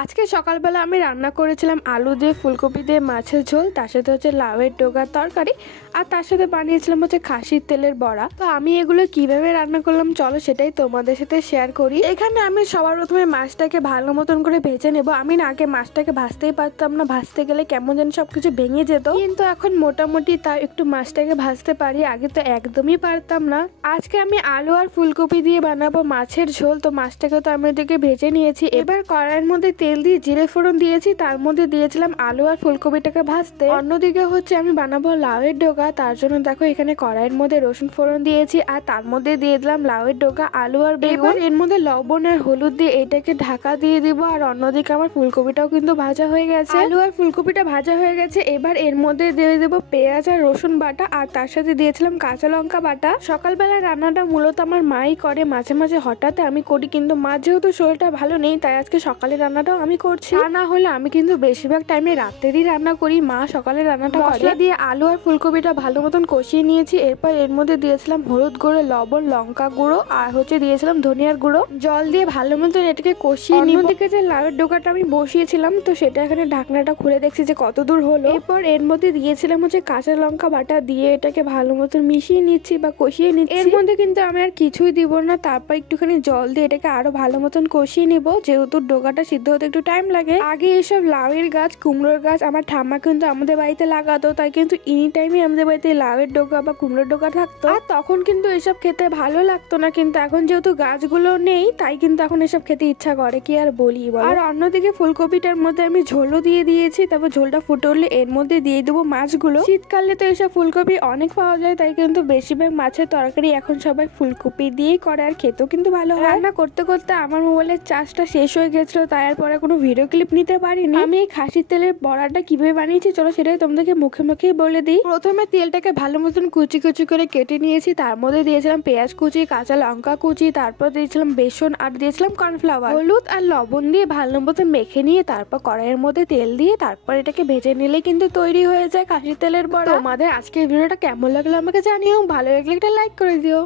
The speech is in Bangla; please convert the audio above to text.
আজকে সকালবেলা আমি রান্না করেছিলাম আলু দিয়ে ফুলকপি দিয়ে মাছের ঝোল, তার সাথে হচ্ছে লাউয়ের ডোগার তরকারি, আর তার সাথে বানিয়েছিলাম হচ্ছে খাসির তেলের বড়া। তো আমি এগুলো কিভাবে রান্না করলাম চলো সেটাই তোমাদের সাথে শেয়ার করি। এখানে আমি সবার প্রথমে মাছটাকে ভালো মতন করে ভেজে নেব। আমি না আগে মাছটাকে ভাজতেই পারতাম না, ভাজতে গেলে কেমন যেন সবকিছু ভেঙে যেত, কিন্তু এখন মোটামুটি তাও একটু মাছটাকে ভাজতে পারি, আগে তো একদমই পারতাম না। আজকে আমি আলু আর ফুলকপি দিয়ে বানাবো মাছের ঝোল। তো মাছটাকে তো আমি ওদিকে ভেজে নিয়েছি, এবার কড়াইয়ের মধ্যে তেল দিয়ে জিরে ফোড়ন দিয়েছি, তার মধ্যে দিয়েছিলাম আলু আর ফুলকপিটাকে ভাজতে। অন্যদিকে হচ্ছে আমি বানাবো লাউয়ের ডোগা, তার জন্য দেখো এখানে কড়াইয়ের মধ্যে রসুন ফোড়ন দিয়েছি আর তার মধ্যে দিয়ে দিলাম লাউয়ের ডোগা, আলু আর বেগুন। এর মধ্যে লবণ আর হলুদ দিয়ে এটাকে ঢাকা দিয়ে দিব। আর অন্যদিকে আমার ফুলকপিটাও কিন্তু ভাজা হয়ে গেছে, আলু আর ফুলকপিটা ভাজা হয়ে গেছে। এবার এর মধ্যে দিয়ে দেবো পেঁয়াজ আর রসুন বাটা, আর তার সাথে দিয়েছিলাম কাঁচা লঙ্কা বাটা। সকালবেলা রান্নাটা মূলত আমার মাই করে, মাঝে মাঝে হঠাৎ আমি করি, কিন্তু মা যেহেতু শরীরটা ভালো নেই তাই আজকে সকালে রান্নাটাও আমি করছি। আর না হলে আমি কিন্তু বেশিরভাগ টাইমে রাতেরই রান্না করি, মা সকালে রান্নাটা করে। দিয়ে আলু আর ফুলকপিটা ভালো মতন কষিয়ে নিয়েছি। এরপর এর মধ্যে দিয়েছিলাম হলুদ গুঁড়ো, লবণ, লঙ্কা গুঁড়ো আর হচ্ছে দিয়েছিলাম ধনিয়ার গুঁড়ো। জল দিয়ে ভালো মতন এটাকে কষিয়ে নিয়ে অন্যদিকে যে লাউয়ের ডোকাটা আমি বসিয়েছিলাম, তো সেটা এখানে ঢাকনাটা খুলে দেখছি যে কত দূর হলো। এরপর এর মধ্যে দিয়েছিলাম হচ্ছে কাঁচা লঙ্কা বাটা, দিয়ে এটাকে ভালো মতন মিশিয়ে নিচ্ছি বা কষিয়ে নিচ্ছি। এর মধ্যে কিন্তু আমি আর কিছুই দিব না, তারপর একটুখানি জল দিয়ে এটাকে আরো ভালো মতন কষিয়ে নিব, যেহেতু ডোকাটা সিদ্ধ হতে একটু টাইম লাগে। আগে এসব লাউয়ের গাছ, কুমড়োর গাছ আমার ঠাম্মা কিন্তু আমাদের বাড়িতে লাগাতো, তাই কিন্তু এনি টাইমই আমাদের বাড়িতে লাউয়ের ডোকা বা কুমড়োর ডোকা থাকতো। আর তখন কিন্তু এসব খেতে ভালো লাগতো না, কিন্তু এখন যেহেতু গাছগুলো নেই তাই কিন্তু এখন এসব খেতে ইচ্ছা করে, কি আর বলি বলো। আর অন্যদিকে ফুলকপিটার মধ্যে আমি ঝোলও দিয়ে দিয়েছি, তারপর ঝোলটা ফুটে উঠলে এর মধ্যে দিয়ে দেবো মাছগুলো। শীতকালে তো এসব ফুলকপি অনেক পাওয়া যায়, তাই কিন্তু বেশিরভাগ মাছের তরকারি এখন সবাই ফুলকপি দিয়েই করে, আর খেতেও কিন্তু ভালো হয়। রান্না করতে করতে আমার মোবাইলের চার্জটা শেষ হয়ে গেছিল, তাই আর পরে কোনো ভিডিও ক্লিপ নিতে পারিনি। আমি এই খাসির তেলের বড়াটা কিভাবে বানিয়েছি চলো সেটাই তোমাদেরকে মুখে মুখেই বলে দিই। প্রথমে তেলটাকে ভালো মতন কুচি কুচি করে কেটে নিয়েছি, তার মধ্যে দিয়েছিলাম পেঁয়াজ কুচি, কাঁচা লঙ্কা কুচি, তারপর দিয়েছিলাম বেসন আর দিয়েছিলাম কর্নফ্লাওয়ার। হলুদ আর লবণ দিয়ে ভালো মতন মেখে নিয়ে তারপর কড়াইয়ের মধ্যে তেল দিয়ে তারপর এটাকে ভেজে নিলে কিন্তু তৈরি হয়ে যায় খাসির তেলের বড়া। তোমাদের আজকের ভিডিওটা কেমন লাগলো আমাকে জানিও, ভালো লাগলে একটা লাইক করে দিও।